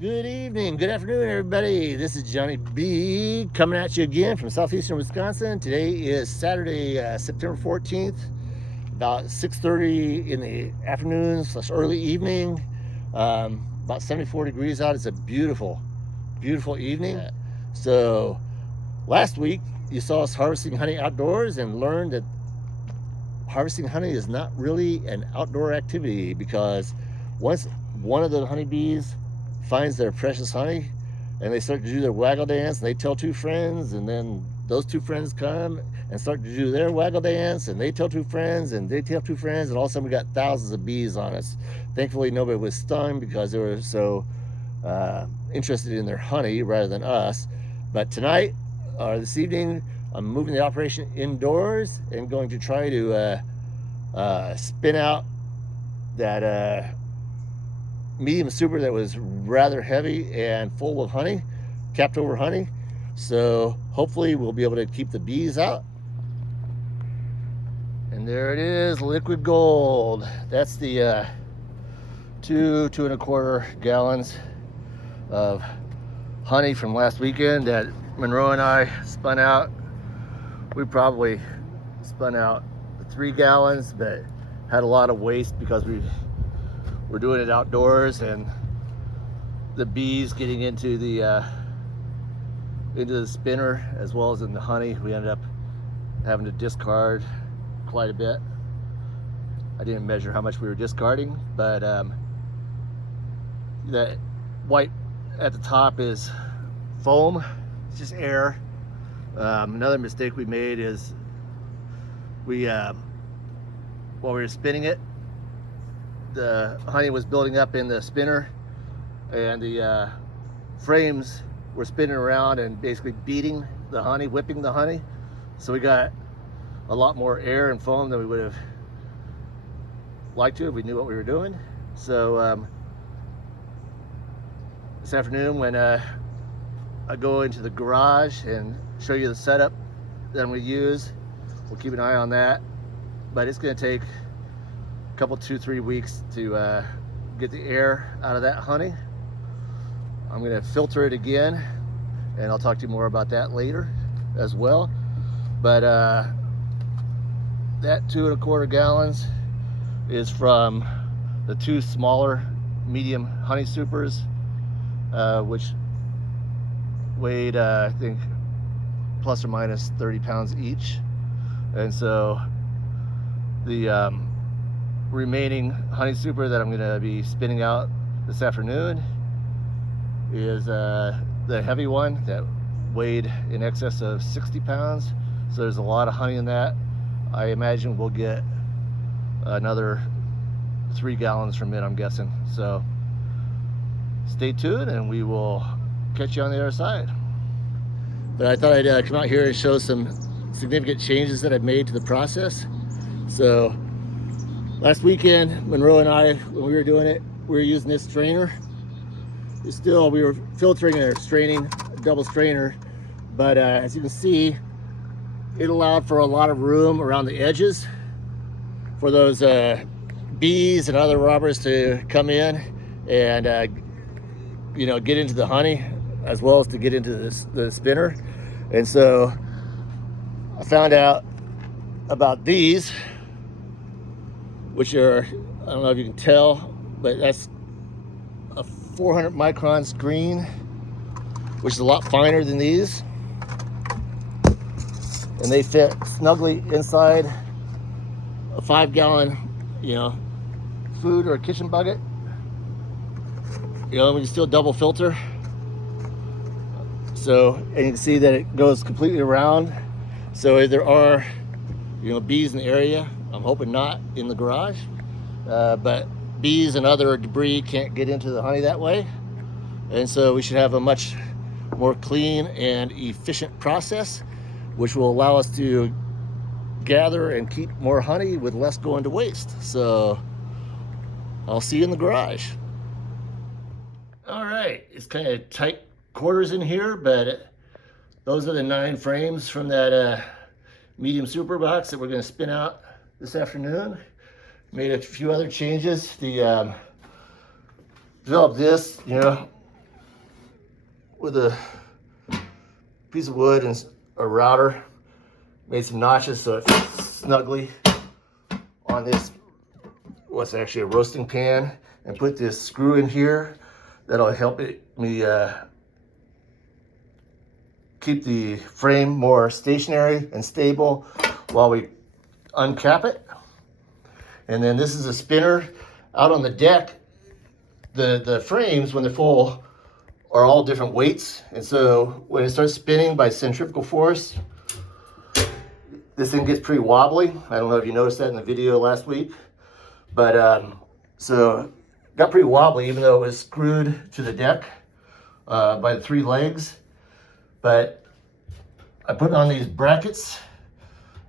Good evening, good afternoon, everybody. This is Johnny B coming at you again from southeastern Wisconsin. Today is Saturday, September 14th, about 6:30 in the afternoon / early evening. About 74 degrees out. It's a beautiful, beautiful evening. So last week you saw us harvesting honey outdoors and learned that harvesting honey is not really an outdoor activity, because once one of the honeybees finds their precious honey and they start to do their waggle dance, and they tell two friends, and then those two friends come and start to do their waggle dance, and they tell two friends, and they tell two friends, and all of a sudden we got thousands of bees on us. Thankfully nobody was stung because they were so interested in their honey rather than us. But tonight or this evening I'm moving the operation indoors and going to try to spin out that medium super that was rather heavy and full of honey, capped over honey. So hopefully we'll be able to keep the bees out. And there it is, liquid gold. That's the 2 1/4 gallons of honey from last weekend that Monroe and I spun out. We probably spun out 3 gallons, but had a lot of waste because we're doing it outdoors, and the bees getting into the spinner as well as in the honey. We ended up having to discard quite a bit. I didn't measure how much we were discarding, but that white at the top is foam. It's just air. Another mistake we made is while we were spinning it, the honey was building up in the spinner, and the frames were spinning around and basically beating the honey, whipping the honey. So we got a lot more air and foam than we would have liked to if we knew what we were doing. So this afternoon when I go into the garage and show you the setup that I'm going to use, we'll keep an eye on that. But it's going to take a couple, 2-3 weeks to get the air out of that honey. I'm going to filter it again, and I'll talk to you more about that later as well. But that 2 1/4 gallons is from the 2 smaller medium honey supers, which weighed I think plus or minus 30 pounds each. And so the remaining honey super that I'm going to be spinning out this afternoon is the heavy one that weighed in excess of 60 pounds. So there's a lot of honey in that. I imagine we'll get another 3 gallons from it, I'm guessing. So stay tuned and we will catch you on the other side. But I thought I'd come out here and show some significant changes that I've made to the process. So last weekend, Monroe and I, when we were doing it, we were using this strainer. We were filtering or straining, double strainer, but as you can see, it allowed for a lot of room around the edges for those bees and other robbers to come in and get into the honey, as well as to get into the spinner. And so I found out about these, which are, I don't know if you can tell, but that's a 400 micron screen, which is a lot finer than these, and they fit snugly inside a 5-gallon food or a kitchen bucket. We can still double filter. So, and you can see that it goes completely around. So if there are bees in the area, I'm hoping not in the garage, but bees and other debris can't get into the honey that way. And so we should have a much more clean and efficient process, which will allow us to gather and keep more honey with less going to waste. So I'll see you in the garage. All right, it's kind of tight quarters in here, but those are the 9 frames from that medium super box that we're going to spin out this afternoon. Made a few other changes. Developed this, with a piece of wood and a router. Made some notches so it fits snugly on this, what's actually a roasting pan, and put this screw in here that'll help me keep the frame more stationary and stable while we uncap it. And then this is a spinner out on the deck. The frames, when they're full, are all different weights, and so when it starts spinning by centrifugal force, this thing gets pretty wobbly. I don't know if you noticed that in the video last week, but so got pretty wobbly even though it was screwed to the deck by the 3 legs. But I put on these brackets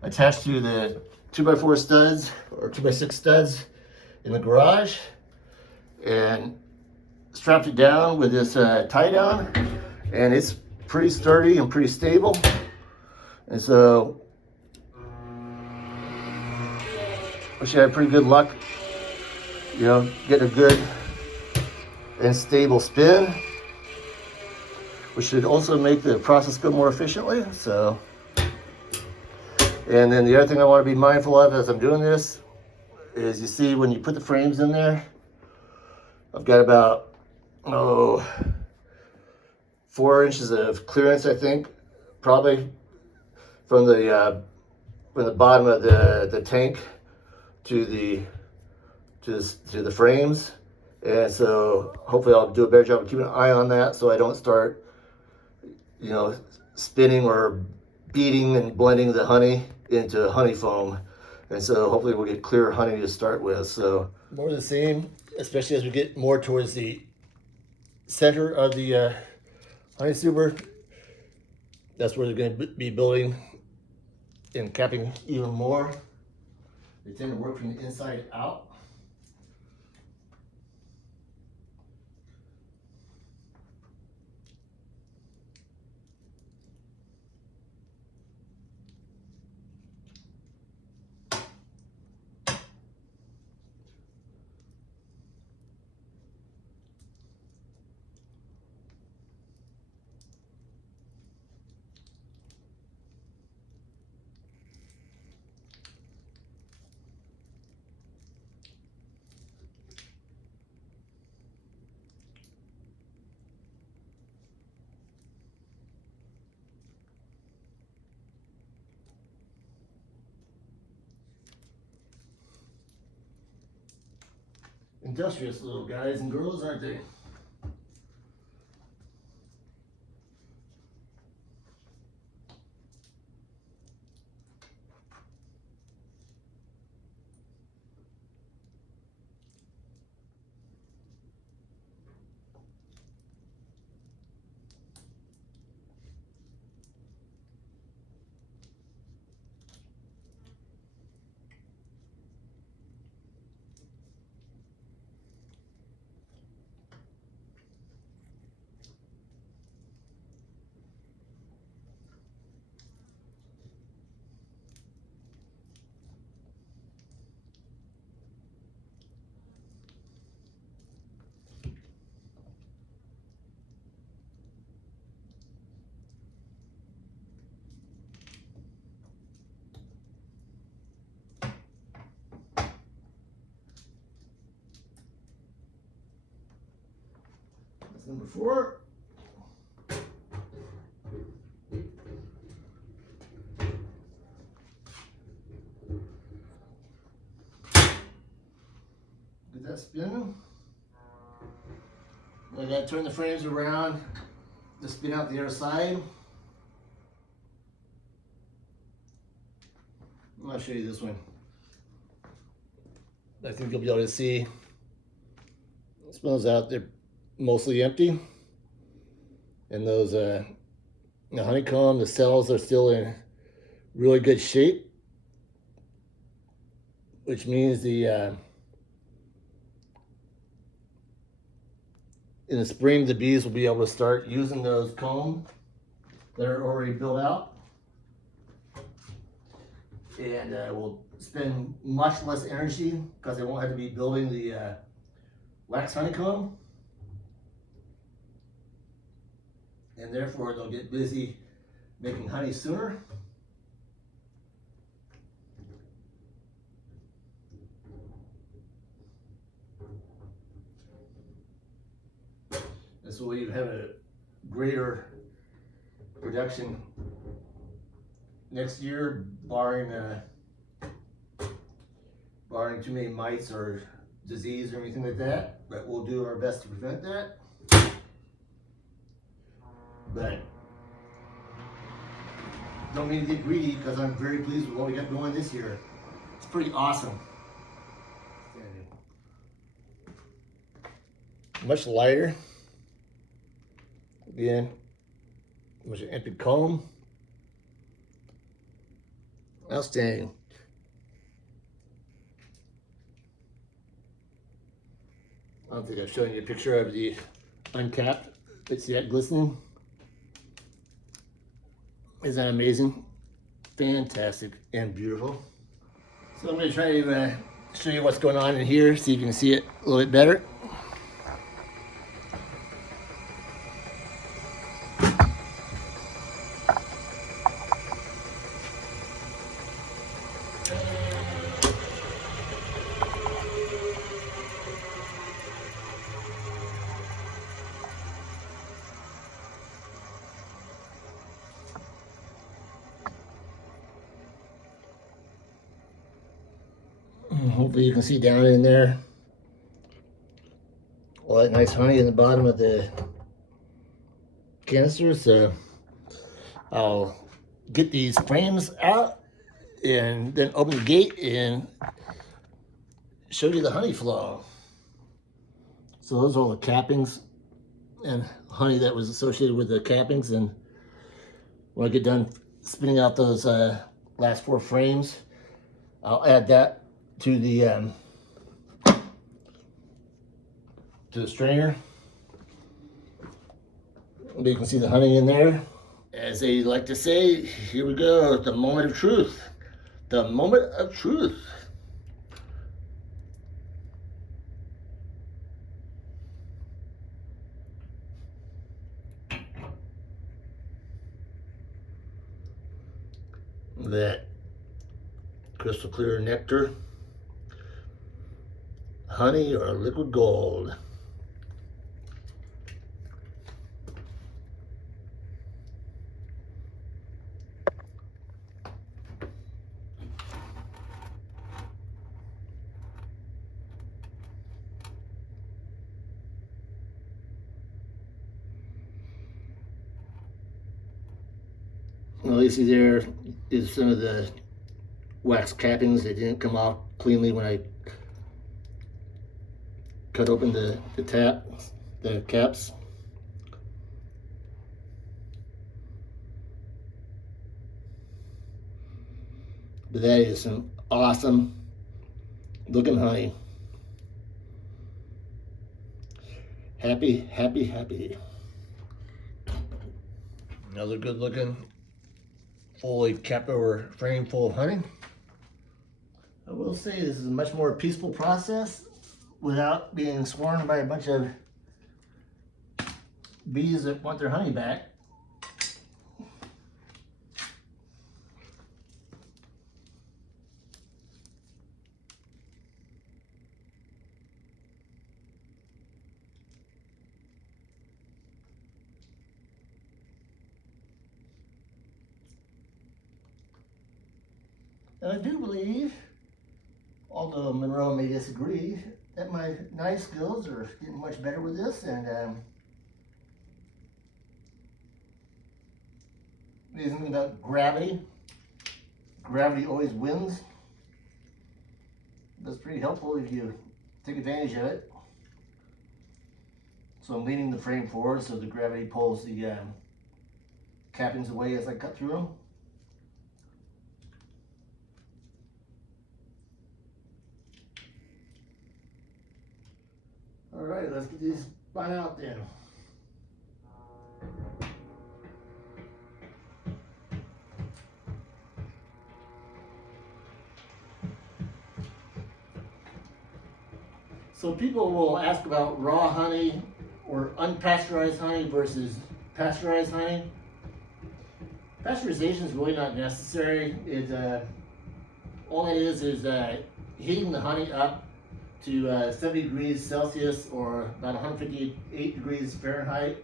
attached to the 2x4 studs or 2x6 studs in the garage, and strapped it down with this tie down, and it's pretty sturdy and pretty stable. And so we should have pretty good luck, you know, getting a good and stable spin, which should also make the process go more efficiently. So, and then the other thing I want to be mindful of as I'm doing this is, you see when you put the frames in there, I've got about 4 inches of clearance, I think, probably from the bottom of the tank to the frames. And so hopefully I'll do a better job of keeping an eye on that, so I don't start, you know, spinning or beating and blending the honey into honey foam. And so hopefully we'll get clear honey to start with. So more of the same, especially as we get more towards the center of the honey super. That's where they're going to be building and capping even more. They tend to work from the inside out. Industrious little guys and girls, aren't they? That's number 4. Get that spinning. I gotta turn the frames around to spin out the other side. I'll show you this one. I think you'll be able to see. It spills out. They're mostly empty, and those the honeycomb, the cells are still in really good shape, which means the in the spring the bees will be able to start using those combs that are already built out, and will spend much less energy because they won't have to be building the wax honeycomb. and therefore they'll get busy making honey sooner. And so you have a greater production next year, barring too many mites or disease or anything like that. But we'll do our best to prevent that. But don't mean to get greedy, because I'm very pleased with what we got going this year. It's pretty awesome. Much lighter. Again, much an empty comb. Outstanding. I don't think I've shown you a picture of the uncapped. But see that glistening? Isn't that amazing? Fantastic and beautiful. So I'm going to try to show you what's going on in here, see if you can see it a little bit better. Hopefully you can see down in there all that nice honey in the bottom of the canister. So I'll get these frames out and then open the gate and show you the honey flow. So those are all the cappings and honey that was associated with the cappings. And when I get done spinning out those last 4 frames, I'll add that to the strainer. You can see the honey in there. As they like to say, here we go, the moment of truth. The moment of truth. That crystal clear nectar, honey, or liquid gold. Well, you see there is some of the wax cappings that didn't come off cleanly when I cut open the caps. But that is some awesome looking honey. Happy, happy, happy. Another good looking fully capped over frame full of honey. I will say this is a much more peaceful process without being swarmed by a bunch of bees that want their honey back. And I do believe, although Monroe may disagree, that my knife skills are getting much better with this, and something about gravity. Gravity always wins. That's pretty helpful if you take advantage of it. So I'm leaning the frame forward so the gravity pulls the cappings away as I cut through them. All right, let's get these spun out then. So people will ask about raw honey or unpasteurized honey versus pasteurized honey. Pasteurization is really not necessary. All it is heating the honey up to 70 degrees Celsius or about 158 degrees Fahrenheit.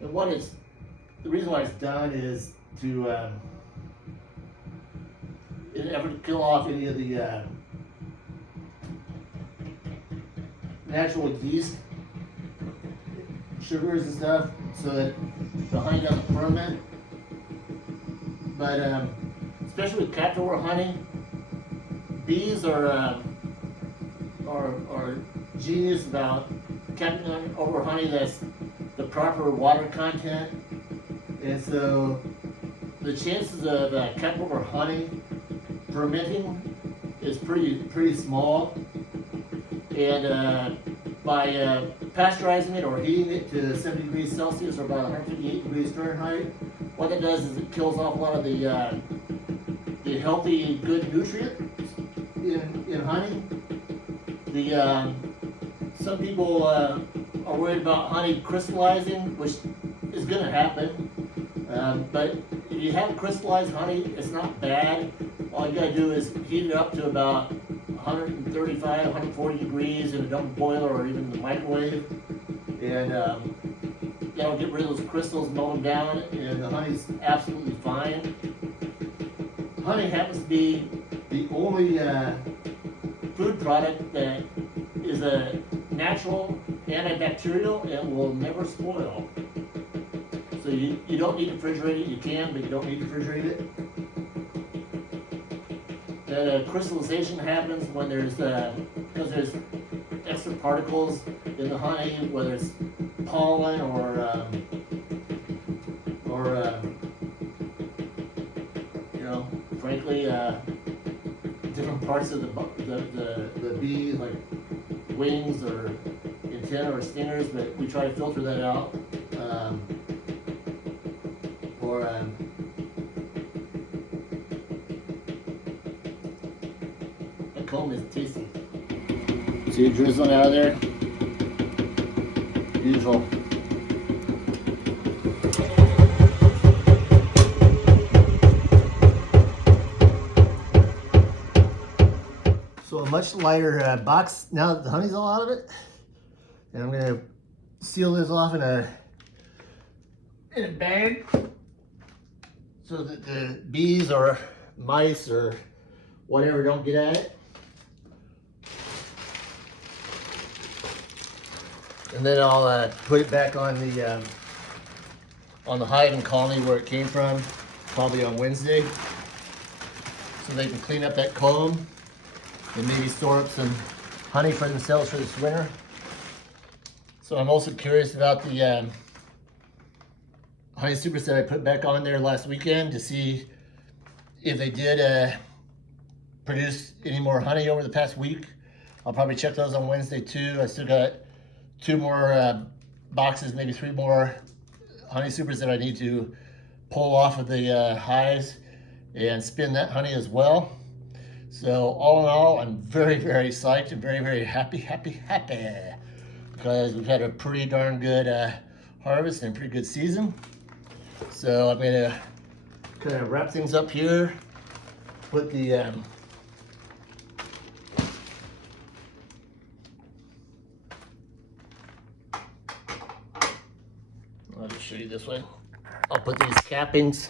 And the reason why it's done is to in an effort to kill off any of the natural yeast sugars and stuff, so that the honey doesn't ferment. But especially with capped over honey, bees are genius about capping over honey that's the proper water content, and so the chances of capped over honey fermenting is pretty small. And by pasteurizing it or heating it to 70 degrees Celsius or about 158 degrees Fahrenheit, what that does is it kills off a lot of the healthy, good nutrients in honey. Some people are worried about honey crystallizing, which is going to happen. But if you have crystallized honey, it's not bad. All you gotta do is heat it up to about 135, 140 degrees in a double boiler or even the microwave, and that'll get rid of those crystals, melt them down, and the honey's absolutely fine. Honey happens to be the only food product that is a natural antibacterial and will never spoil. So you don't need to refrigerate it. You can, but you don't need to refrigerate it. The crystallization happens when because there's extra particles in the honey, whether it's pollen or frankly, different parts of the bee, like wings or antenna or stingers, but we try to filter that out. The comb is tasty. See it drizzling out of there? Beautiful. So a much lighter box now that the honey's all out of it. And I'm gonna seal this off in a bag so that the bees or mice or whatever don't get at it. And then I'll put it back on the hive and colony where it came from, probably on Wednesday, so they can clean up that comb and maybe store up some honey for themselves for this winter. So I'm also curious about the honey supers that I put back on there last weekend to see if they did produce any more honey over the past week. I'll probably check those on Wednesday too. I still got 2 more boxes, maybe 3 more honey supers that I need to pull off of the hives and spin that honey as well. So all in all, I'm very, very psyched and very, very happy because we've had a pretty darn good harvest and pretty good season. So I'm gonna kind of wrap things up here, put the I'll just show you this way. I'll put these cappings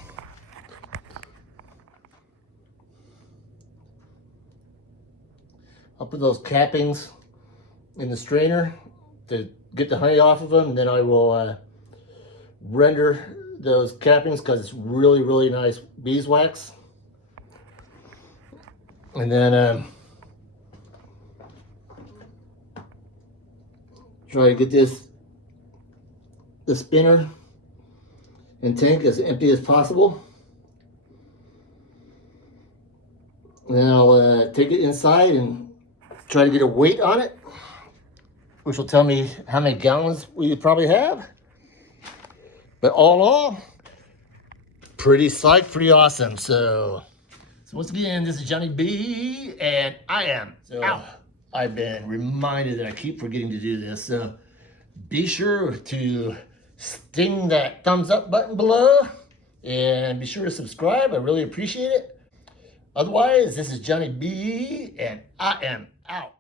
those cappings in the strainer to get the honey off of them, and then I will render those cappings because it's really, really nice beeswax. And then try to get the spinner and tank as empty as possible. And then I'll take it inside and try to get a weight on it, which will tell me how many gallons we probably have. But all in all, pretty psyched, pretty awesome. So once again, this is Johnny B, and I am out. I've been reminded that I keep forgetting to do this, so be sure to Sting that thumbs up button below and be sure to subscribe. I really appreciate it. Otherwise, this is Johnny B, and I am out.